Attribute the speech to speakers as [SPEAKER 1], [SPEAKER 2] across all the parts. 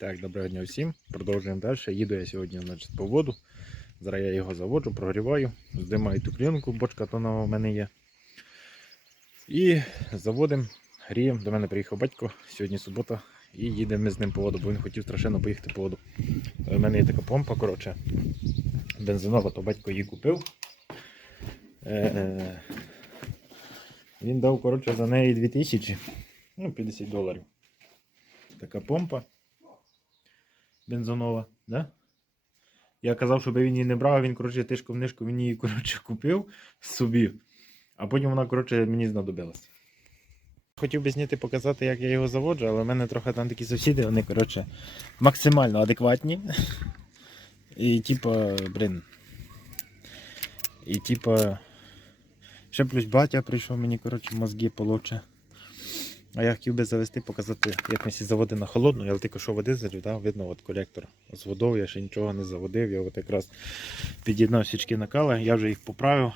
[SPEAKER 1] Так, доброго дня всім. Продовжуємо далі. Їду я сьогодні значить, по воду. Зараз я його заводжу, прогріваю, здимаю ту клінку, бочка тонова в мене є. І заводимо, гріємо. До мене приїхав батько, сьогодні субота, і їдемо ми з ним по воду, бо він хотів страшенно поїхати по воду. У мене є така помпа, коротше, бензинова, то батько її купив. Е, Він дав коротше, за неї 2000, ну 50 доларів. Така помпа бензонова, да? Я казав, щоб він її не брав, він, коротше, тишком нишку він її, коротше, купив собі. А потім вона, коротше, мені знадобилась. Хотів би зняти показати, як я його заводжу, але в мене трохи там такі сусіди, вони, коротше, максимально адекватні. І типа, блин. І типа. Ще плюс батя прийшов мені, коротше, мозги полоче. А я хотів би завести, показати, як ми всі заводи на холодну, я тільки що води залив, да? видно от колектор з водою, я ще нічого не заводив, я от якраз під'єднав свічки накали, я вже їх поправив.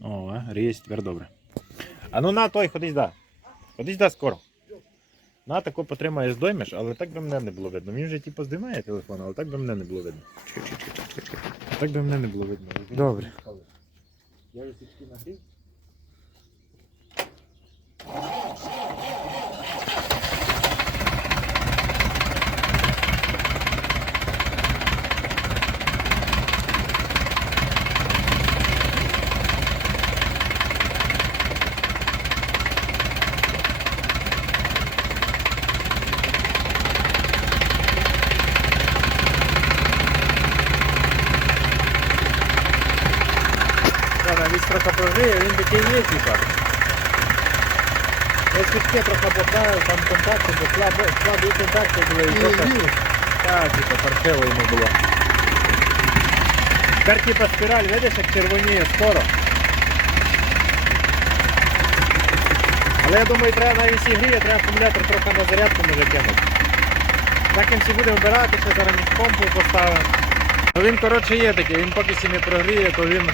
[SPEAKER 1] О, а, ріє тепер добре. А ну на той, ходи сюди. Ходи сюди скоро. На таку потримаєш, здоймеш, але так би мене не було видно. Він вже типу здимає телефон, але так би мене не було видно. Так би мене не було видно.
[SPEAKER 2] Добре.
[SPEAKER 1] Я вже свічки нагрів.
[SPEAKER 2] Треба він трохи прогріє, він такий є, типа. Я свічки трохи поправив, там контакти, бо слабо, слабі контакти були і трохи. Так, типа, паршиво йому було. Тепер типа спіраль, видиш, як червоніє скоро. Але я думаю, треба навіть всі гріє, треба акумулятор трохи на зарядку може кинути. Так він всі буде вбирати, ще зараз між помпу поставимо. Ну він, коротше, є такий, він поки сі не прогріє, то він.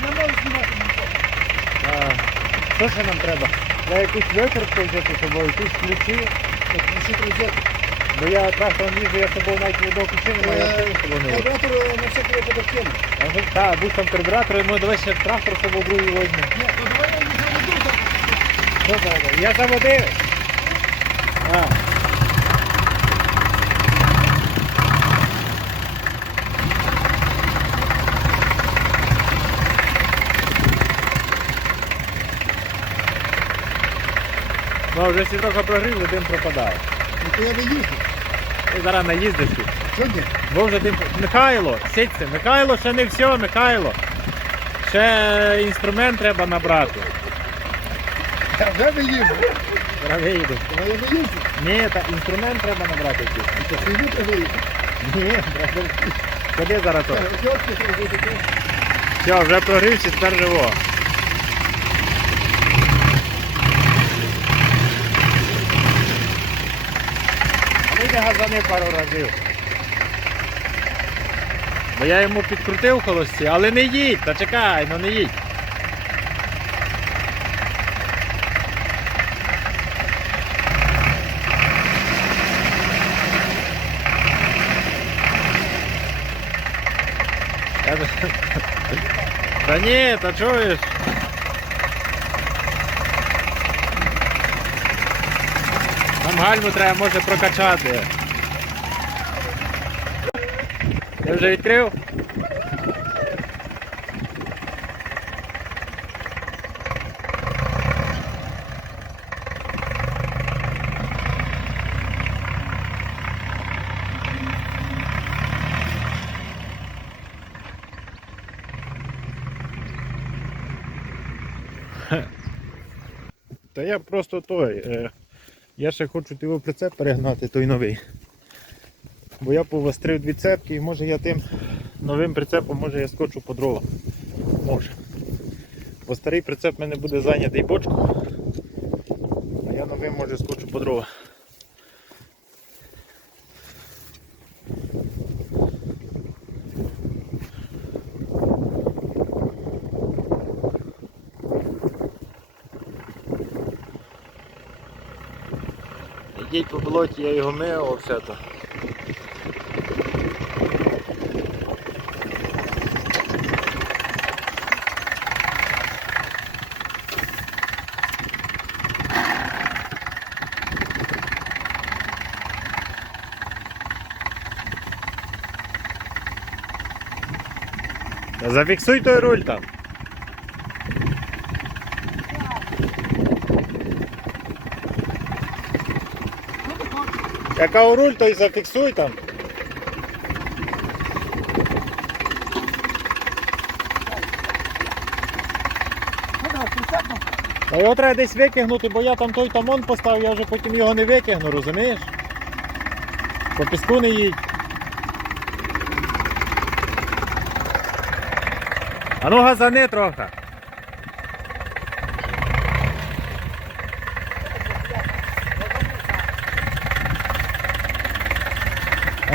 [SPEAKER 2] А, Що ще нам треба? Я якусь витерку взяти з собою, якісь ключі. Бо я трактором їжджу, я з собою навіть не до ключі немає, я теж собою не возьму.
[SPEAKER 3] Карбюратор на всякий випадок кинув.
[SPEAKER 2] Ага, Так, будь там карбюратор, ми давай ще трактор з собою другий возьмемо.
[SPEAKER 3] Ні, то давай я не заведу.
[SPEAKER 2] Я заводив. А. Ну, вже всі трохи прогріли, дим пропадає.
[SPEAKER 3] Ну то я не їжджу.
[SPEAKER 2] Ти зараз наїздиш тут.
[SPEAKER 3] Сьогодні?
[SPEAKER 2] Бо вже дим... Михайло, сидьте, Михайло, ще не все, Михайло. Ще інструмент треба набрати.
[SPEAKER 3] Я вже не їжджу.
[SPEAKER 2] Зараз виїду.
[SPEAKER 3] То я не їжджу.
[SPEAKER 2] Ні, та інструмент треба набрати якийсь.
[SPEAKER 3] То свій треба їхати.
[SPEAKER 2] Ні, треба. Ходи зараз то. Все, вже прогрівся, тепер живо. Вийде газани пару разів. Бо я йому підкрутив холості, але не їдь, та чекай, ну не їдь. Та ні, та чуєш? Гальму треба може прокачати. Ти вже відкрив?
[SPEAKER 1] Та я просто той. Я ще хочу його прицеп перегнати, той новий. Бо я повострив дві цепки і може я тим новим прицепом може я скочу по дрова. Може. Бо старий прицеп в мене буде зайнятий бочку, а я новим може скочу по дрова. Болоті, я його мив, все то. Зафіксуй той руль там. Яка у руль, то й зафіксуй там. А його треба десь викигнути, бо я там той тамон поставив, я вже потім його не викигну, розумієш? По піску не їдь. А ну газани трохи.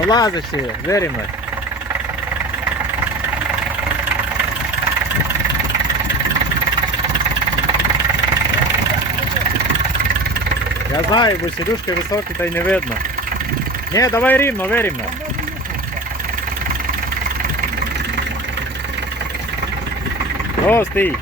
[SPEAKER 1] Влазиш ти. Я знаю, бо сідушки високі та й не видно. Ні, давай рівно, вирівно. О, стій.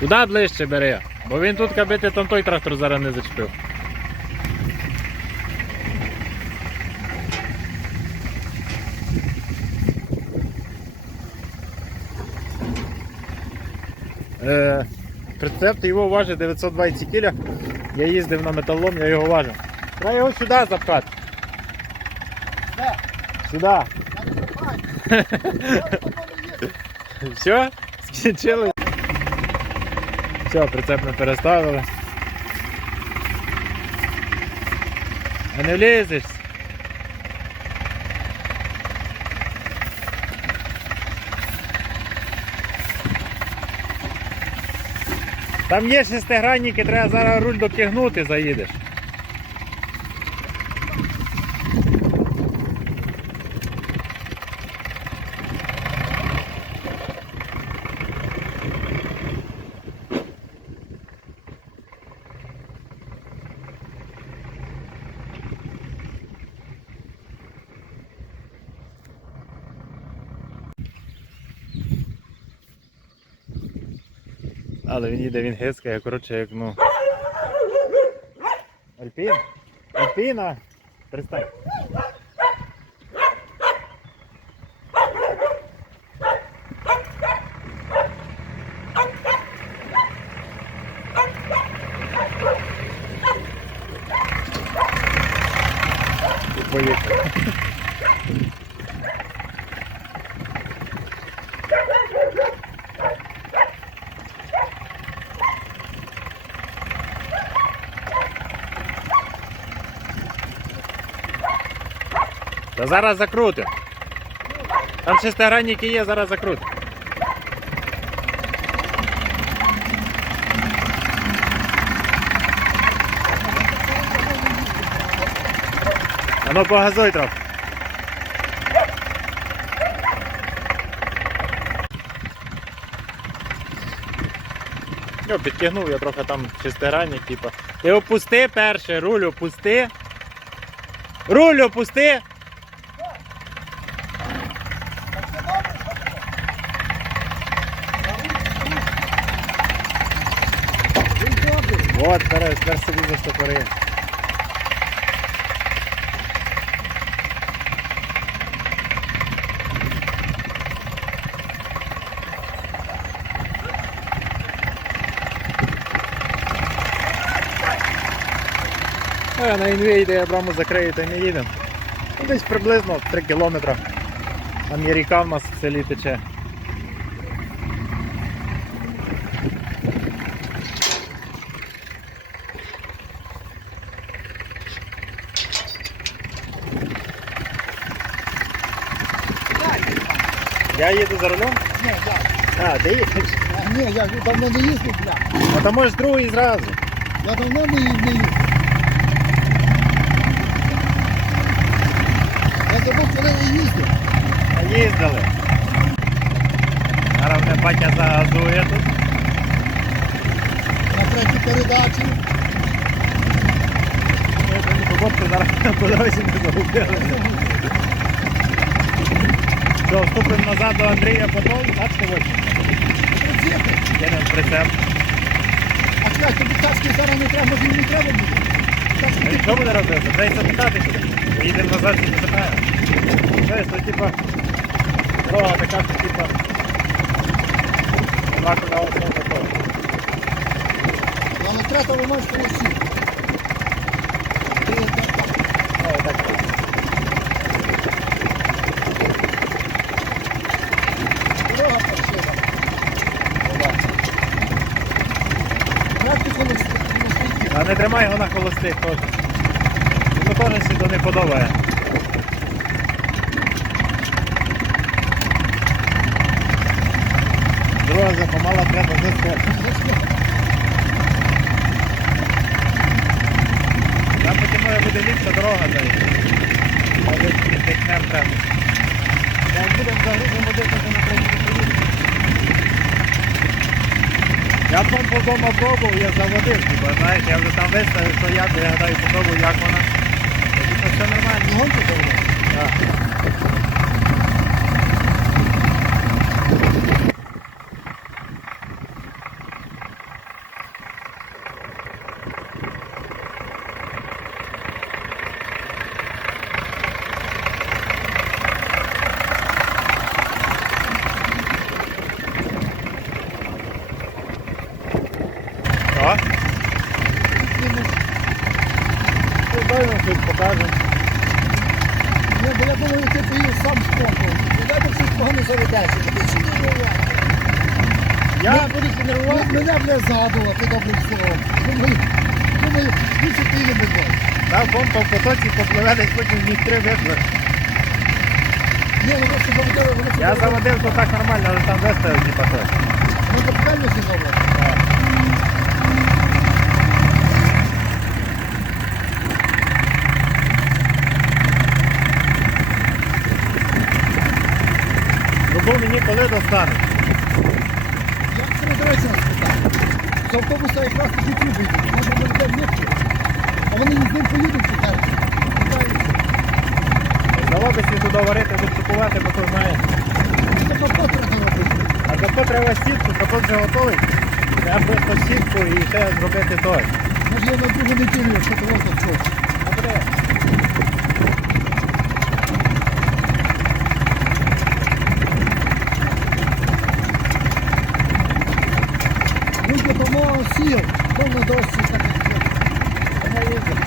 [SPEAKER 1] Туди ближче бери, бо він тут кабити там той трактор зараз не зачепив. Е, прицеп його важить 920 кг. Я їздив на металлом, я його важив. Треба його сюди запхати.
[SPEAKER 3] Де?
[SPEAKER 1] Сюди. Все? Скінчили. Все, прицеп ми переставили. А не влізеш. Там є шестигранники, треба зараз руль дотягнути, заїдеш. Але він їде, він гискає, коротше, як ну. Альпін? Альпіна! Перестань. І Поїхали. Та зараз закрути. Там шестигранники є, зараз закрути. А ну погазуй трохи. Я підтягнув, я трохи там шестигранник, типу. Ти опусти перше, руль опусти. Руль опусти.
[SPEAKER 3] Він добрий.
[SPEAKER 1] От, тепер, собі застопори. А на інвейді я браму закрию, й не їдемо. Ну, Десь приблизно 3 кілометри. Там в нас в селі тече. Я їду за рулем?
[SPEAKER 3] Ні, так.
[SPEAKER 1] А, ти їдеш?
[SPEAKER 3] А, Ні, я ж давно не їздив, бля.
[SPEAKER 1] А то можеш другий зразу.
[SPEAKER 3] Я давно не їздив. Я коли ви їздите.
[SPEAKER 1] Їздили. Зараз мене батя загазує тут.
[SPEAKER 3] На третій передачі.
[SPEAKER 1] Хлопці зараз по дорозі не загубили. Що, вступимо назад до Андрія потом, так сьогодні?
[SPEAKER 3] Роз'їхати.
[SPEAKER 1] Кинемо прицеп.
[SPEAKER 3] А що, тобі тачки зараз не треба, може і не треба буде.
[SPEAKER 1] А
[SPEAKER 3] ти
[SPEAKER 1] що буде робити? Треба запитати. Їдемо назад і запитаємо. Знаєш, то типа дорога така, що типа однакова основа такого.
[SPEAKER 3] Але треба ви можете всі.
[SPEAKER 1] Ну, отак.
[SPEAKER 3] Дорога паршива. Як ти коли на
[SPEAKER 1] А не тримай його на холостих теж. Теж сюди не подобає. Дорога запомала, треба заскочити. Там потім буде ліпша дорога далі. Будемо загрузимо води, на Я помпу вдома пробував, я заводив, типа, знаєш, я вже там виставив, що я, я гадаю, попробую, як вона. Все нормально.
[SPEAKER 3] Гонку добре.
[SPEAKER 1] Так. Що? Ну, дай нам щось покажемо.
[SPEAKER 3] Ні, бо я думаю, ти поїв сам з компом. Не дай Бог щось погано заведеться. Ти ще не нервувати.
[SPEAKER 1] Я
[SPEAKER 3] Мене будеш нервувати? Мене буде згадувати добрим словом. Думаю, думаю, більше ти не буде.
[SPEAKER 1] дав помпа в потоці, попливе десь потім три випли.
[SPEAKER 3] Ні, ну просто заводили,
[SPEAKER 1] Я заводив, то так нормально, але там виставив, типа то.
[SPEAKER 3] Ну, то правильно все зробили.
[SPEAKER 1] Трубу мені коли достануть.
[SPEAKER 3] Як це називається на спитати? З автобуса якраз такі труби йдуть. Може, може, де влітку. А вони з ним поїдуть. Питаються.
[SPEAKER 1] Заводиться туди варити, виступувати, бо то знаєш.
[SPEAKER 3] Це капот треба робити.
[SPEAKER 1] А капот треба сітку, капот вже готовий. Треба просто сітку і ще зробити той.
[SPEAKER 3] Може, я на другу неділю, якщо того захочу.
[SPEAKER 1] Добре.
[SPEAKER 3] Будь допомога сіл, то на досі
[SPEAKER 1] їздить.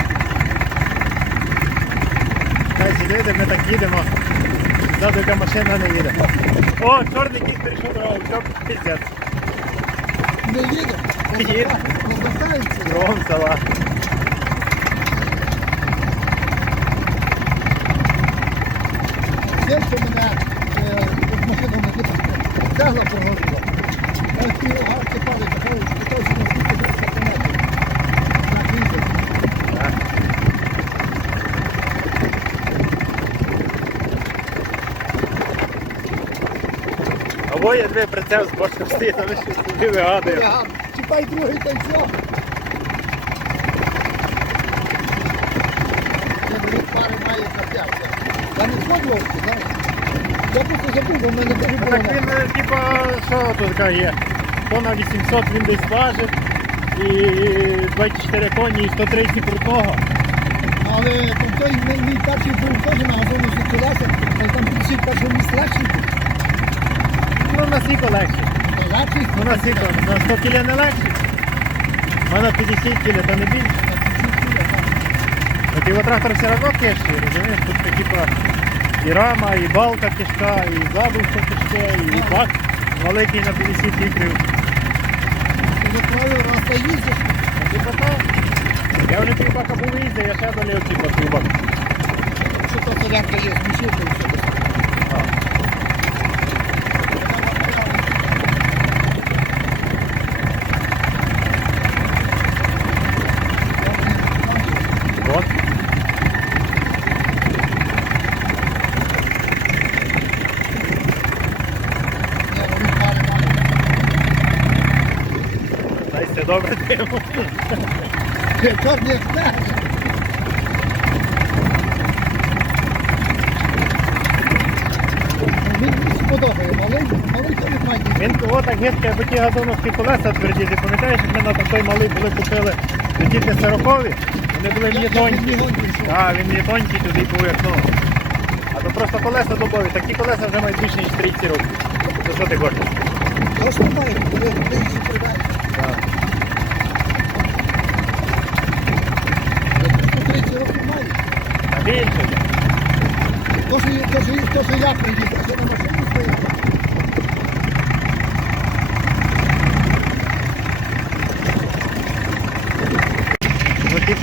[SPEAKER 1] Сюди, ми так їдемо. Ззаду яка машина не їде. О, чорний кіт прийшов дорогу, все піздець.
[SPEAKER 3] Не їде.
[SPEAKER 1] Їде.
[SPEAKER 3] Розвертається.
[SPEAKER 1] Кругом села.
[SPEAKER 3] Десь мене е, от машина не типу, тягла погоріла. Я ті гарки пали, така питався на скільки 10 метрів. Так їздить.
[SPEAKER 1] Так. Обоє дві прицеп з бочком стоїть, а ми щось собі вигадуємо.
[SPEAKER 3] Чіпай другий та дві пари має капляться. Я не сходив, знаєш. Я просто забув, бо в мене дуже
[SPEAKER 1] Ну,
[SPEAKER 3] було.
[SPEAKER 1] Так він, е, типа, що тут така є? Тона 800 він десь важить, і 24 коні, і 130 крутного.
[SPEAKER 3] Але той мій, перший був теж на газону зустрілася, але там 51 місць легший.
[SPEAKER 1] Ну, на сіко легше.
[SPEAKER 3] Та легший,
[SPEAKER 1] Ну, на сіко, на 100 кілі не легше. У мене 50 кілі, то не більше. От його трактор все одно киший, розумієш? Тут типа і рама, і балка кишка, і ззаду все кишке, і бак великий на 50 літрів. Я вже півбака був їздив, я ще долив типа півбак.
[SPEAKER 3] що то солянка є, змішити все.
[SPEAKER 1] Вот. добре диму.
[SPEAKER 3] Чорний експерт. Він мені сподобає, малий, малий то не файний.
[SPEAKER 1] Так аби ті газоновські колеса тверді. Ти пам'ятаєш, як ми на той малий були купили тоді ті сорокові? Вони були мені тонькі. Так, він мені тонький, туди як ну. А то просто колеса добові. Такі колеса вже мають більше, ніж 30 років. То що ти хочеш?
[SPEAKER 3] Я ж не маю, коли ти їх продаєш.
[SPEAKER 1] Так.
[SPEAKER 3] Я 30 років маю.
[SPEAKER 1] А більше.
[SPEAKER 3] То, що, я- що, приїду, а я на машині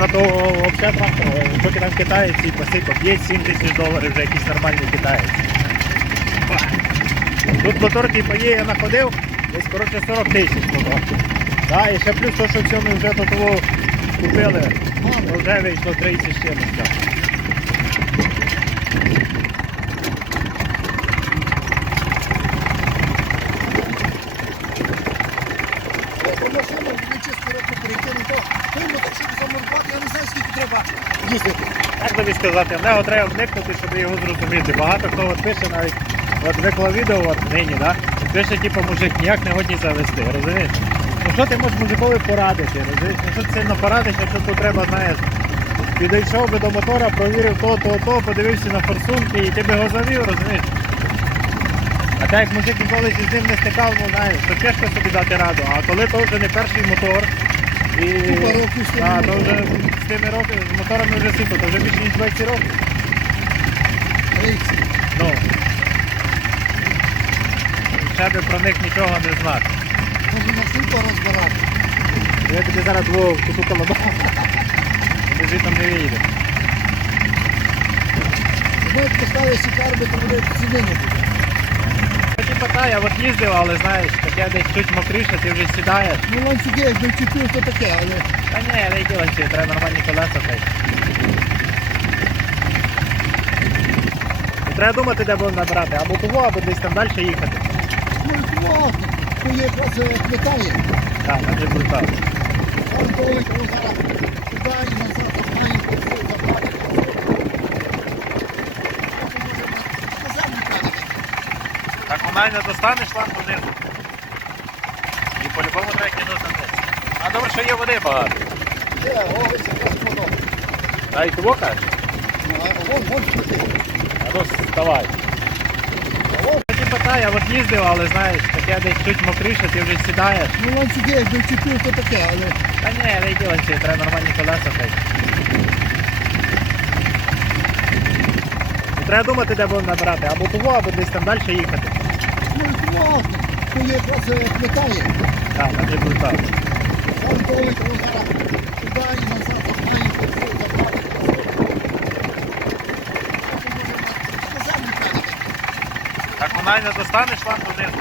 [SPEAKER 1] Ну, то взагалі трактор, поки там китаєць і посипав, є 7 тисяч доларів вже якийсь нормальний китаєць. Тут мотор типу є, я находив, десь коротше 40 тисяч мотор. Да, і ще плюс то, що все цьому вже тут купили, то вже вийшло 30 з чимось. так.
[SPEAKER 3] Я по машинам чисто року перейти, то той мотор, щоб заморгувати, я не знаю, скільки
[SPEAKER 1] Як тобі сказати, в нього треба вникнути, щоб його зрозуміти. Багато хто от пише навіть, от виклав відео от нині, да? пише, типу, мужик, ніяк не годні завести, розумієш? Ну що ти можеш мужикові порадити, розумієш? Ну що ти сильно порадиш, якщо тут треба, знаєш, підійшов би до мотора, провірив то, то, то, подивився на форсунки і ти би його завів, розумієш? А так як мужик ніколи з ним не стикав, ну знаєш, то тяжко собі дати раду. А коли то вже не перший мотор, і а, то вже з тими роками, з моторами вже сито, то вже більше ніж 20 років.
[SPEAKER 3] Рейці.
[SPEAKER 1] Ну. Ще би про них нічого не знати.
[SPEAKER 3] Може на супа розбирати.
[SPEAKER 1] Я тобі зараз двох куту колоду. Ти звідти не виїде.
[SPEAKER 3] Ми поставили сікарби, то буде сидіння буде.
[SPEAKER 1] Та, я от їздив, але знаєш, таке десь чуть мокріше, ти вже сідаєш.
[SPEAKER 3] Ну ланцюги, якби вчепив, то таке, але
[SPEAKER 1] Та ні, не йди ланці, треба нормальні колеса. І Треба думати, де будемо набирати, або того, або десь там далі їхати.
[SPEAKER 3] ну класно. То є е, плітає.
[SPEAKER 1] Так, там є брутал.
[SPEAKER 3] Там долить, ну зараз туди і назад, туди і все забрати. На землю падати.
[SPEAKER 1] Так вона не достане шланг донизу. І по-любому треба кинути вниз. А добре, що є води багато.
[SPEAKER 3] О, ось якраз подобає.
[SPEAKER 1] А й того кажеш?
[SPEAKER 3] Ну, а вон, вон крутий.
[SPEAKER 1] А ну вставай. Тоді питаю, я от їздив, але знаєш, таке десь чуть мокріше, ти вже сідаєш.
[SPEAKER 3] Ну ланцюги, якби вчепив, то таке, але
[SPEAKER 1] Та ні, не йди ланці, треба нормальні колеса та Треба думати, де будемо набирати, або того, або десь там далі їхати.
[SPEAKER 3] То є якраз плітає.
[SPEAKER 1] Так, там є брутал.
[SPEAKER 3] Там ну зараз туди назад, землю падати.
[SPEAKER 1] Так вона й не достане шланг донизу.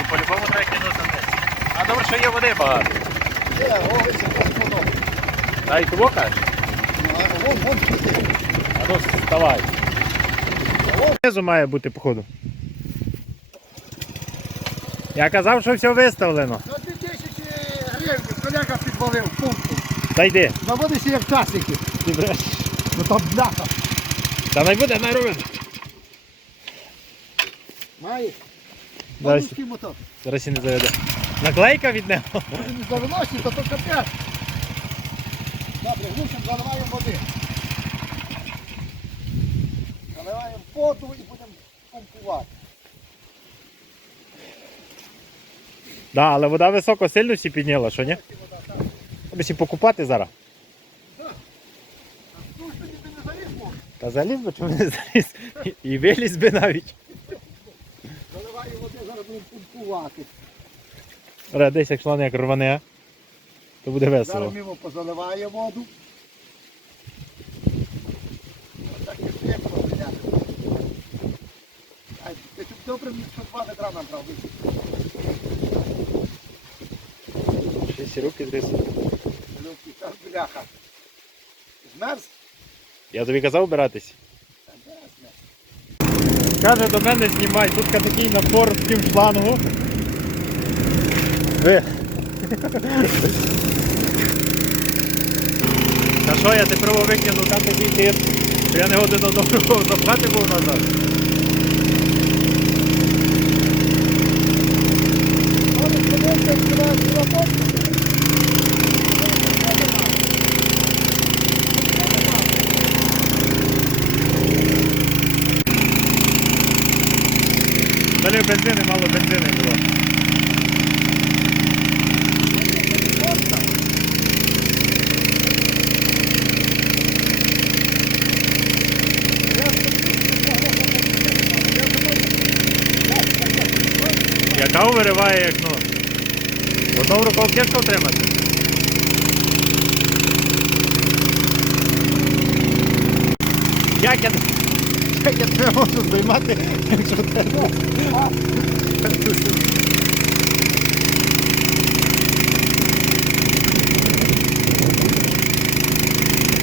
[SPEAKER 1] І по-любому треба кинути вниз. А добре, що є води багато.
[SPEAKER 3] Є, ось якраз подобає.
[SPEAKER 1] А й того кажеш?
[SPEAKER 3] А вон, вон.
[SPEAKER 1] А ну вставай. Знизу має бути походу. Я казав, що все виставлено.
[SPEAKER 3] За 2000 гривень колега підвалив пункту.
[SPEAKER 1] Та йди.
[SPEAKER 3] Заводишся як часики.
[SPEAKER 1] Ти бреш.
[SPEAKER 3] Ну там бляха.
[SPEAKER 1] Та не буде, не робимо.
[SPEAKER 3] Маєш?
[SPEAKER 1] Зараз,
[SPEAKER 3] Бабуський мотор.
[SPEAKER 1] зараз і не заведе. Наклейка від нього.
[SPEAKER 3] Може не завелося, то то капець. Добре, глушимо, заливаємо води. Заливаємо поту і будемо помпувати.
[SPEAKER 1] Да, але вода високо сильно всі підняла, що ні? Треба всі покупати зараз. Та заліз би, чому не заліз? І- виліз би навіть.
[SPEAKER 3] Заливаємо води, зараз будемо помпувати.
[SPEAKER 1] Ре, десь як шлан як рване, то буде весело.
[SPEAKER 3] Зараз мимо позаливає воду. Отак і як постріляти. Ай, ти щоб добре мені що два ведра набрав.
[SPEAKER 1] Всі руки трясуть.
[SPEAKER 3] Люки, та бляха. Змерз?
[SPEAKER 1] Я тобі казав обиратись. Каже до мене знімай, тут такий напор в тім шлангу. Ви. Та що, я тепер викину там такий тир, що я не годин додому запхати був назад. Далі бензини, мало бензини було. Яка вириває як ну. Одну рукою тяжко втримати. Як я, як я тебе можу займати, якщо ти...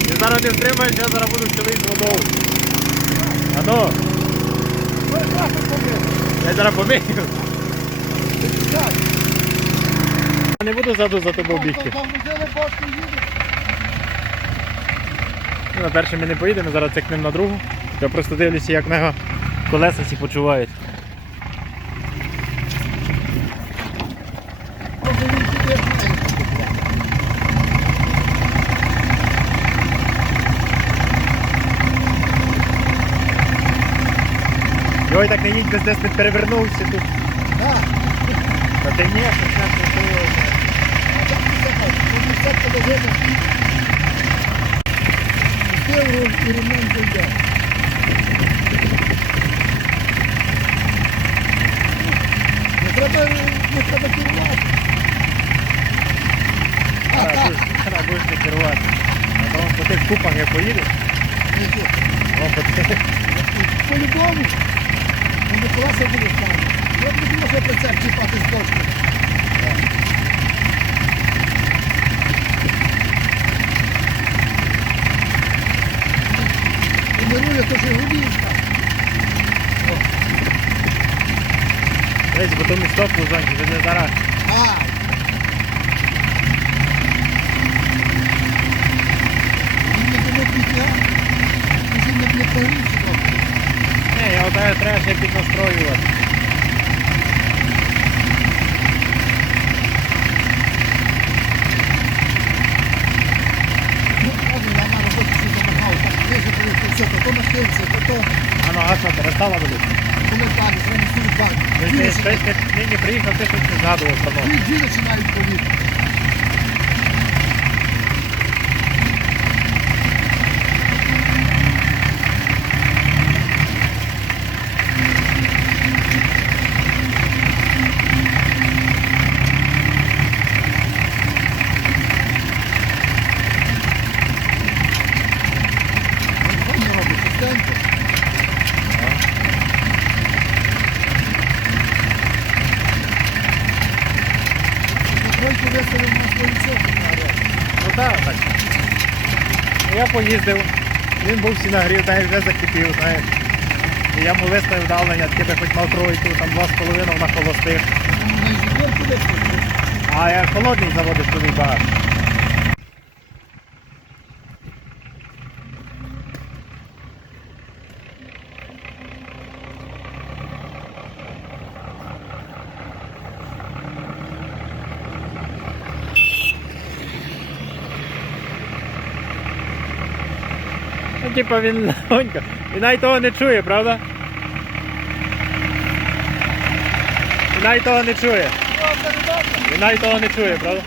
[SPEAKER 1] Ти зараз не втримаєш, я зараз буду цілий з водою. А ну, я зараз. Я не буду ззаду за тобою бігти.
[SPEAKER 3] Їдуть.
[SPEAKER 1] Ну, на перше ми не поїдемо, зараз цикнемо на другу. Я просто дивлюся, як мега колеса всі почувають. Йой, так не їдь без десь не перевернувся тут.
[SPEAKER 3] Так,
[SPEAKER 1] Та ти ні, це все не то.
[SPEAKER 3] так і все. Тобі все і ремонт йде. Не треба, не треба керувати.
[SPEAKER 1] Зараз будеш- не керувати. А то по тих купах я поїду.
[SPEAKER 3] По-любому. Вони класи буде ставити. Я б не думав, що прицеп чіпати з дошки. Не руля, то Жигулівська.
[SPEAKER 1] Десь, бо то місто в зоні, ви не зараз.
[SPEAKER 3] А. Він не було пітня. Він не було трохи.
[SPEAKER 1] Я отаю треба ще піднастроювати.
[SPEAKER 3] Ну, ладно, я на роботі ще замагав. Так, вижу, коли то все, то то на шкільці, то то
[SPEAKER 1] А ну, а що, перестала буде?
[SPEAKER 3] коментарі, зразу стіль банк.
[SPEAKER 1] Ви ж не- щось не- нині приїхав, ти щось не згадував само.
[SPEAKER 3] Дві дві починають боліти. Нормально робить, чистенько. Тройку виставив на 100% на орел.
[SPEAKER 1] Ну так, так. Я поїздив, він був всі нагрів, та й вже закипів, знаєш. І я йому виставив давлення, тільки би хоч мав тройку, там два з половиною
[SPEAKER 3] На холостих.
[SPEAKER 1] А я холодний заводиш туди багато. Типа він легонько. І навіть того не чує, правда? І навіть того не чує. І навіть того не чує, правда?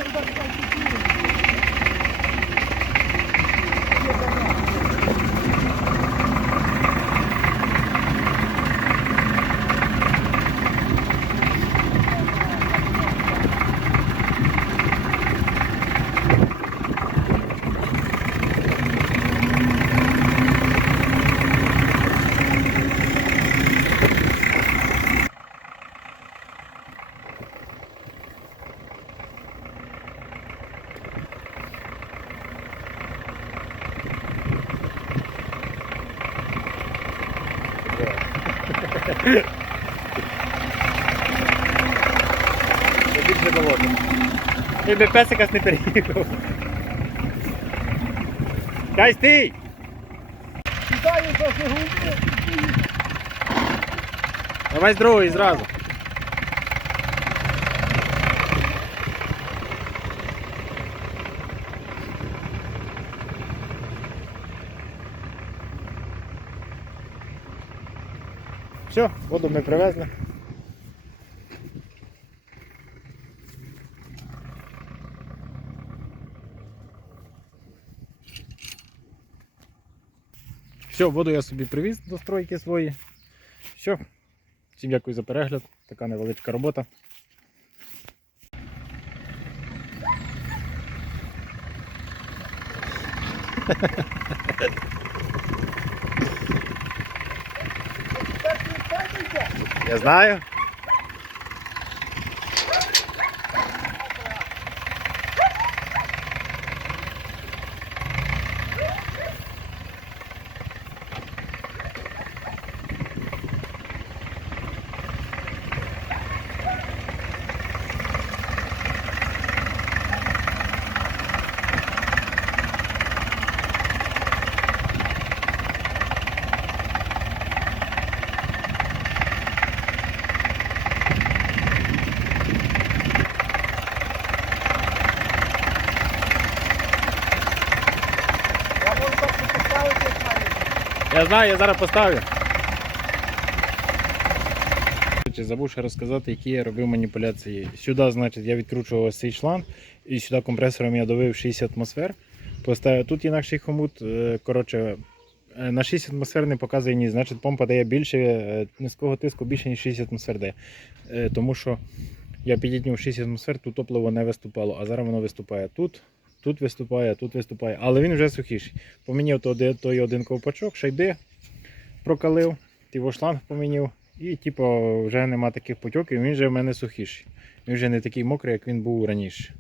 [SPEAKER 1] Більше болото. Ти би песика не переїхав. Дай стій! Давай з другої зразу. Все, воду ми привезли. Все, воду я собі привіз до стройки свої. Все. Всім дякую за перегляд. Така невеличка робота. Знаю.
[SPEAKER 4] Я
[SPEAKER 1] знаю, я зараз поставлю. Забув ще розказати, які я робив маніпуляції. Сюди, значить, я відкручував цей шланг, і сюди компресором я довив 60 атмосфер. Поставив тут інакший хомут. е, Коротше, е, на 60 атмосфер не показує ні. Значить, помпа дає більше е, низького тиску більше, ніж 60 атмосфер дає. Тому що я підітнув 60 атмосфер, тут топливо не виступало, а зараз воно виступає тут. Тут виступає, тут виступає, але він вже сухіший. Поміняв той, один ковпачок, шайби прокалив, його шланг поміняв, і типу, вже нема таких потьоків, він вже в мене сухіший. Він вже не такий мокрий, як він був раніше.